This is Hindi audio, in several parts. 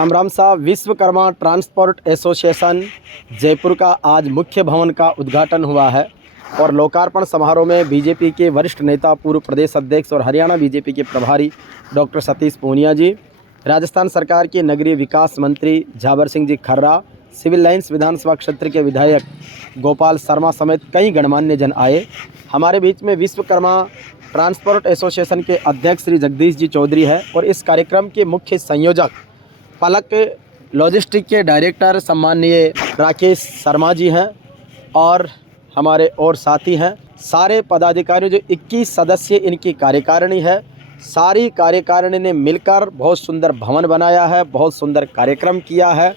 राम राम साहब। विश्वकर्मा ट्रांसपोर्ट एसोसिएशन जयपुर का आज मुख्य भवन का उद्घाटन हुआ है और लोकार्पण समारोह में बीजेपी के वरिष्ठ नेता, पूर्व प्रदेश अध्यक्ष और हरियाणा बीजेपी के प्रभारी डॉक्टर सतीश पूनिया जी, राजस्थान सरकार के नगरीय विकास मंत्री झाबर सिंह जी खर्रा, सिविल लाइन्स विधानसभा क्षेत्र के विधायक गोपाल शर्मा समेत कई गणमान्य जन आए। हमारे बीच में विश्वकर्मा ट्रांसपोर्ट एसोसिएशन के अध्यक्ष श्री जगदीश जी चौधरी है और इस कार्यक्रम के मुख्य संयोजक पलक लॉजिस्टिक के डायरेक्टर सम्माननीय राकेश शर्मा जी हैं और हमारे और साथी हैं। सारे पदाधिकारी जो 21 सदस्य इनकी कार्यकारिणी है, सारी कार्यकारिणी ने मिलकर बहुत सुंदर भवन बनाया है, बहुत सुंदर कार्यक्रम किया है।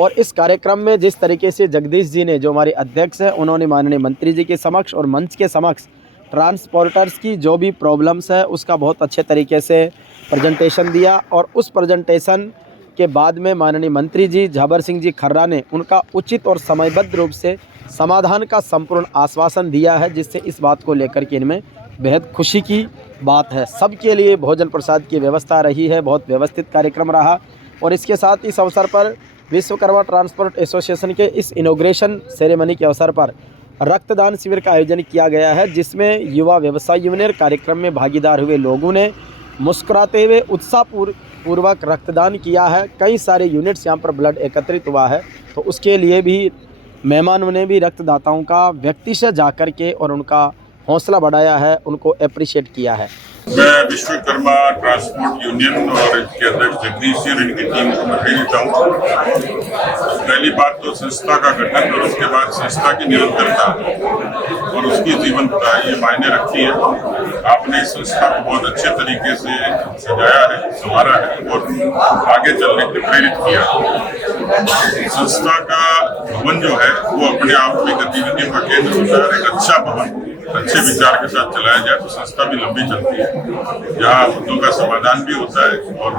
और इस कार्यक्रम में जिस तरीके से जगदीश जी ने, जो हमारे अध्यक्ष हैं, उन्होंने माननीय मंत्री जी के समक्ष और मंच के समक्ष ट्रांसपोर्टर्स की जो भी प्रॉब्लम्स है उसका बहुत अच्छे तरीके से प्रेजेंटेशन दिया और उस प्रेजेंटेशन के बाद में माननीय मंत्री जी झाबर सिंह जी खर्रा ने उनका उचित और समयबद्ध रूप से समाधान का संपूर्ण आश्वासन दिया है, जिससे इस बात को लेकर के इनमें बेहद खुशी की बात है। सबके लिए भोजन प्रसाद की व्यवस्था रही है, बहुत व्यवस्थित कार्यक्रम रहा। और इसके साथ इस अवसर पर विश्वकर्मा ट्रांसपोर्ट एसोसिएशन के इस इनॉग्रेशन सेरेमनी के अवसर पर रक्तदान शिविर का आयोजन किया गया है, जिसमें युवा व्यवसायियों ने कार्यक्रम में भागीदार हुए लोगों ने मुस्कुराते हुए उत्साहपूर्वक रक्तदान किया है। कई सारे यूनिट्स यहाँ पर ब्लड एकत्रित हुआ है, तो उसके लिए भी मेहमानों ने भी रक्तदाताओं का व्यक्ति से जाकर के और उनका हौसला बढ़ाया है, उनको अप्रिशिएट किया है। मैं विश्वकर्मा ट्रांसपोर्ट यूनियन और इसके अध्यक्ष जगदीश जी और इनकी टीम को बधाई देता हूँ। पहली बात तो संस्था का गठन और उसके बाद संस्था की निरंतरता और उसकी जीवंतता ये मायने रखती है। आपने इस संस्था को बहुत अच्छे तरीके से सजाया है, संवारा है और आगे चलने के लिए प्रेरित किया। संस्था का भवन जो है वो अपने आप में गतिविधियों का केंद्र होता है। एक अच्छा भवन अच्छे विचार के साथ चलाया जाए तो संस्था भी लंबी चलती है, जहाँ मुद्दों का समाधान भी होता है और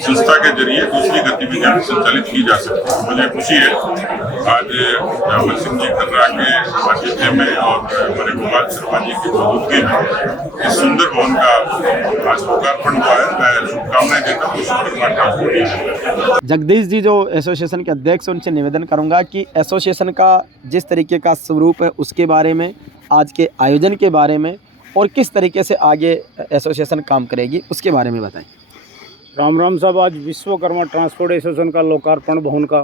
संस्था के जरिए दूसरी गतिविधियां भी संचालित की जा सकती है। मुझे खुशी है आज झाबर सिंह जी खर्रा के आतिथ्य में और हमारे गोपाल शर्मा जी की मौजूदगी में इस सुंदर भवन का आज लोकार्पण हुआ है। मैं शुभकामनाएं देता हूँ विश्वकर्मा ट्रांसपोर्ट। जगदीश जी जो एसोसिएशन के अध्यक्ष, उनसे निवेदन करूंगा कि एसोसिएशन का जिस तरीके का स्वरूप है उसके बारे में, आज के आयोजन के बारे में और किस तरीके से आगे एसोसिएशन काम करेगी उसके बारे में बताएं। राम राम साहब। आज विश्वकर्मा ट्रांसपोर्ट एसोसिएशन का लोकार्पण भवन का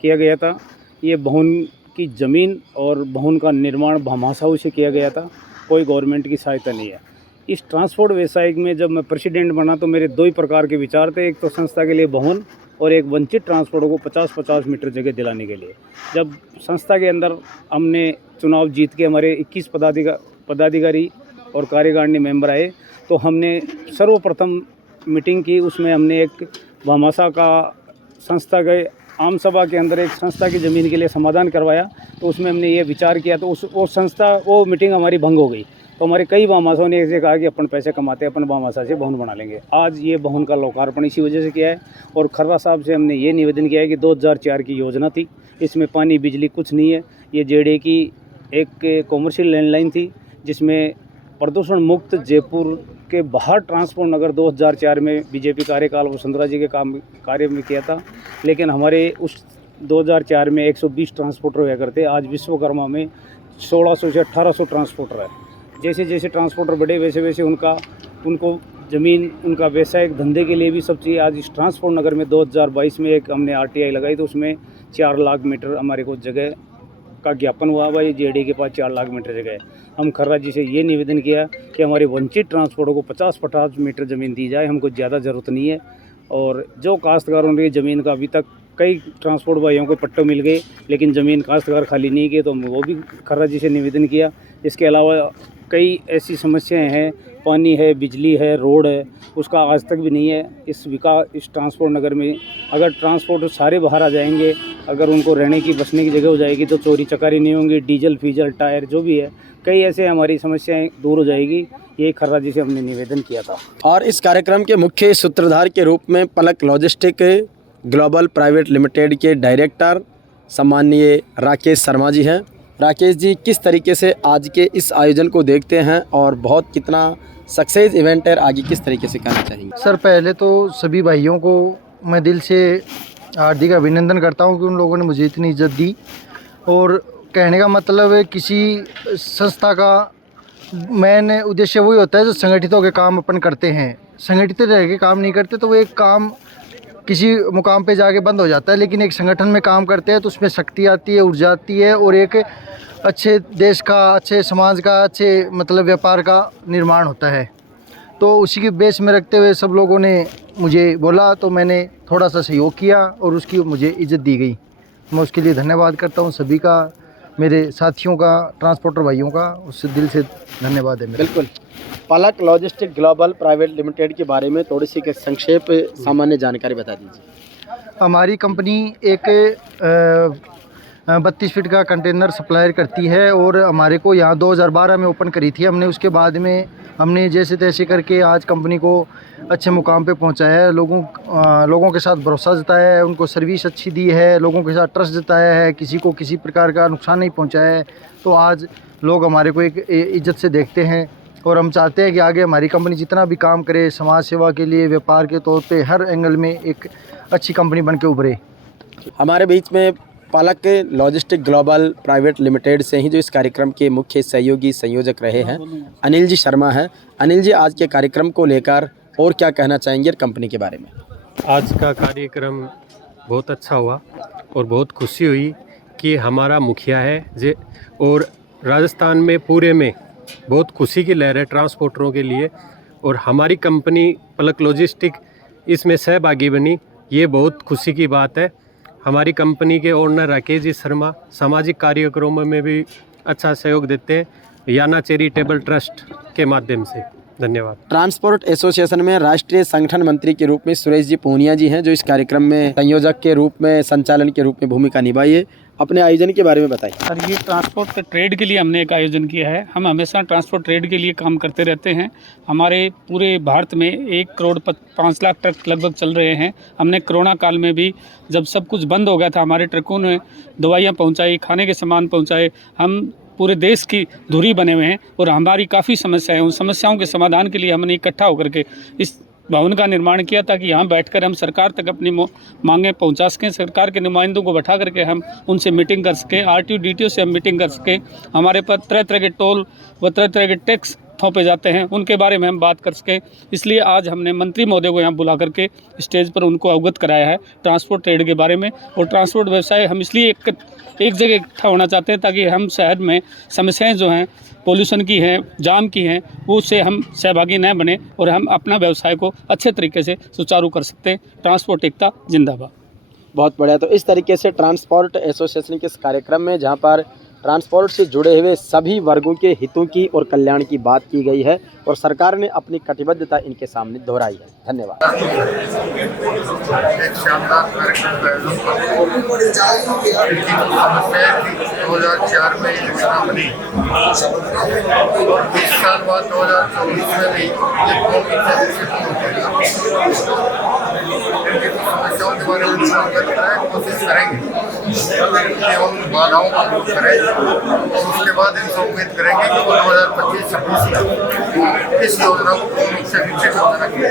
किया गया था। ये भवन की ज़मीन और भवन का निर्माण भामाशाह से किया गया था, कोई गवर्नमेंट की सहायता नहीं है। इस ट्रांसपोर्ट व्यवसाय में जब मैं प्रेसिडेंट बना तो मेरे दो ही प्रकार के विचार थे, एक तो संस्था के लिए भवन और एक वंचित ट्रांसपोर्ट को 50-50 मीटर जगह दिलाने के लिए। जब संस्था के अंदर हमने चुनाव जीत के हमारे 21 पदाधिकारी और कार्यकारिणी मेंबर आए तो हमने सर्वप्रथम मीटिंग की। उसमें हमने एक भामाशाह का संस्था के आम सभा के अंदर एक संस्था की ज़मीन के लिए समाधान करवाया, तो उसमें हमने ये विचार किया तो वो मीटिंग हमारी भंग हो गई। तो हमारे कई भामाशाहों ने ऐसे कहा कि अपन पैसे कमाते हैं, अपन भामाशाह से भवन बना लेंगे। आज ये भवन का लोकार्पण इसी वजह से किया है। और खर्रा साहब से हमने ये निवेदन किया है कि 2004 की योजना थी, इसमें पानी बिजली कुछ नहीं है। ये जेडे की एक कॉमर्शियल लैंडलाइन थी जिसमें प्रदूषण मुक्त जयपुर के बाहर ट्रांसपोर्ट नगर 2004 में बीजेपी कार्यकाल वसुंधरा जी के कार्य में किया था। लेकिन हमारे उस 2004 में 120 ट्रांसपोर्टर हुआ करते, आज विश्वकर्मा में 1600 से 1800 ट्रांसपोर्टर है। जैसे जैसे ट्रांसपोर्टर बढ़े वैसे वैसे उनको ज़मीन, उनका व्यवसायिक धंधे के लिए भी सब चाहिए। आज इस ट्रांसपोर्ट नगर में 2022 में एक हमने RTI लगाई तो उसमें 4 लाख मीटर हमारे को जगह का ज्ञापन हुआ। भाई जेडी के पास 4 लाख मीटर जगह है। हम खर्रा जी से ये निवेदन किया कि हमारे वंचित ट्रांसपोर्टों को 50-50 मीटर ज़मीन दी जाए, हमको ज़्यादा ज़रूरत नहीं है। और जो काश्तकारों ने ज़मीन का अभी तक कई ट्रांसपोर्ट भाइयों को पट्टे मिल गए लेकिन ज़मीन काश्तकार खाली नहीं किए, तो वो भी खर्रा जी से निवेदन किया। इसके अलावा कई ऐसी समस्याएं हैं, पानी है, बिजली है, रोड है, उसका आज तक भी नहीं है। इस ट्रांसपोर्ट नगर में अगर ट्रांसपोर्ट सारे बाहर आ जाएंगे, अगर उनको रहने की बसने की जगह हो जाएगी तो चोरी चकारी नहीं होंगी, डीजल फीजल टायर जो भी है, कई ऐसे हमारी समस्याएं दूर हो जाएगी। ये खर्रा जी से हमने निवेदन किया था। और इस कार्यक्रम के मुख्य सूत्रधार के रूप में पलक लॉजिस्टिक ग्लोबल प्राइवेट लिमिटेड के डायरेक्टर सम्माननीय राकेश शर्मा जी हैं। राकेश जी, किस तरीके से आज के इस आयोजन को देखते हैं और बहुत कितना सक्सेस इवेंट है, आगे किस तरीके से करना चाहिए? सर, पहले तो सभी भाइयों को मैं दिल से हार्दिक अभिनंदन करता हूँ कि उन लोगों ने मुझे इतनी इज्जत दी। और कहने का मतलब है किसी संस्था का मेन उद्देश्य वही होता है जो संगठित होकर काम अपन करते हैं। संगठित रह के काम नहीं करते तो वो एक काम किसी मुकाम पे जाके बंद हो जाता है, लेकिन एक संगठन में काम करते हैं तो उसमें शक्ति आती है, ऊर्जा आती है और एक अच्छे देश का, अच्छे समाज का, अच्छे मतलब व्यापार का निर्माण होता है। तो उसी के बेस में रखते हुए सब लोगों ने मुझे बोला तो मैंने थोड़ा सा सहयोग किया और उसकी मुझे इज़्ज़त दी गई। मैं उसके लिए धन्यवाद करता हूँ सभी का, मेरे साथियों का, ट्रांसपोर्टर भाइयों का, उससे दिल से धन्यवाद है मेरा। बिल्कुल। पलक लॉजिस्टिक ग्लोबल प्राइवेट लिमिटेड के बारे में थोड़ी सी संक्षेप सामान्य जानकारी बता दीजिए। हमारी कंपनी एक 32 फीट का कंटेनर सप्लायर करती है और हमारे को यहाँ 2012 में ओपन करी थी हमने। उसके बाद में हमने जैसे तैसे करके आज कंपनी को अच्छे मुकाम पे पहुँचाया है। लोगों के साथ भरोसा जताया है, उनको सर्विस अच्छी दी है, लोगों के साथ ट्रस्ट जताया है, किसी को किसी प्रकार का नुकसान नहीं पहुँचाया है। तो आज लोग हमारे को एक इज्जत से देखते हैं और हम चाहते हैं कि आगे हमारी कंपनी जितना भी काम करे समाज सेवा के लिए, व्यापार के तौर पे हर एंगल में एक अच्छी कंपनी बन के उभरे। हमारे बीच में पलक लॉजिस्टिक ग्लोबल प्राइवेट लिमिटेड से ही जो इस कार्यक्रम के मुख्य सहयोगी संयोजक रहे हैं अनिल जी शर्मा हैं। अनिल जी, आज के कार्यक्रम को लेकर और क्या कहना चाहेंगे कंपनी के बारे में? आज का कार्यक्रम बहुत अच्छा हुआ और बहुत खुशी हुई कि हमारा मुखिया है और राजस्थान में पूरे में बहुत खुशी की लहर है ट्रांसपोर्टरों के लिए। और हमारी कंपनी पलक लॉजिस्टिक इसमें सहभागी बनी, ये बहुत खुशी की बात है। हमारी कंपनी के ओनर राकेश जी शर्मा सामाजिक कार्यक्रमों में भी अच्छा सहयोग देते हैं, याना चैरिटेबल ट्रस्ट के माध्यम से। धन्यवाद। ट्रांसपोर्ट एसोसिएशन में राष्ट्रीय संगठन मंत्री के रूप में सुरेश जी पूनिया जी हैं, जो इस कार्यक्रम में संयोजक के रूप में, संचालन के रूप में भूमिका निभाई है। अपने आयोजन के बारे में बताइए। सर, ये ट्रांसपोर्ट के ट्रेड के लिए हमने एक आयोजन किया है। हम हमेशा ट्रांसपोर्ट ट्रेड के लिए काम करते रहते हैं। हमारे पूरे भारत में 1 करोड़ 5 लाख ट्रक लगभग चल रहे हैं। हमने कोरोना काल में भी जब सब कुछ बंद हो गया था, हमारे ट्रकों ने दवाइयाँ पहुँचाई, खाने के सामान पहुँचाए। हम पूरे देश की धुरी बने हुए हैं और हमारी काफ़ी समस्याएं, उन समस्याओं के समाधान के लिए हमने इकट्ठा होकर के इस भवन का निर्माण किया ताकि यहाँ बैठकर हम सरकार तक अपनी मांगें पहुँचा सकें। सरकार के नुमाइंदों को बैठा करके हम उनसे मीटिंग कर सकें, RTO DTO से हम मीटिंग कर सकें। हमारे पर तरह तरह के टोल व तरह तरह के टैक्स थोपे जाते हैं, उनके बारे में हम बात कर सकें। इसलिए आज हमने मंत्री महोदय को यहाँ बुला करके स्टेज पर उनको अवगत कराया है ट्रांसपोर्ट ट्रेड के बारे में। और ट्रांसपोर्ट व्यवसाय हम इसलिए एक जगह इकट्ठा होना चाहते हैं ताकि हम शहर में समस्याएं जो हैं पोल्यूशन की हैं, जाम की हैं, वो उससे हम सहभागी न बने और हम अपना व्यवसाय को अच्छे तरीके से सुचारू कर सकते हैं। ट्रांसपोर्ट एकता जिंदाबाद। बहुत बढ़िया। तो इस तरीके से ट्रांसपोर्ट एसोसिएशन के इस कार्यक्रम में, जहाँ पर ट्रांसपोर्ट से जुड़े हुए सभी वर्गों के हितों की और कल्याण की बात की गई है और सरकार ने अपनी कटिबद्धता इनके सामने दोहराई है। धन्यवाद। एक शानदार कार्यक्रम का आयोजन 2004 में योजना बनी और 20 साल बाद 2024 में भी ये समस्याओं के बारे में कोशिश करेंगे कि उन बाधाओं का दूर करें और उसके बाद इनसे उम्मीद करेंगे कि 2025-26 इस योजना को पूर्ण रूप से विकसित होना चाहिए।